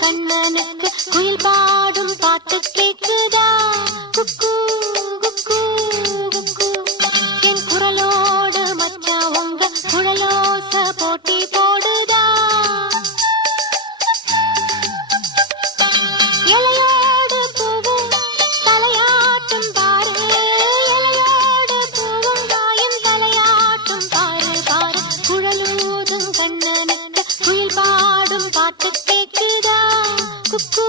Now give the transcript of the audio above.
கண்ணனுக்கு குயில் பாடும் பாட்டு கேக்குதா? குக்கு குக்கு குக்கு. என் குரலோடு மச்சா உங்க குழலோச போட்டி போடுதா? இலையோடு பூவும் தலையாட்டும் பாரு, இலையோடு பூவும் தாயும் தலையாட்டும் பாரு பாரு. குழலூதும் கண்ணனுக்கு குயில் பாடும் பாட்டு கேக்குதா? குக்கு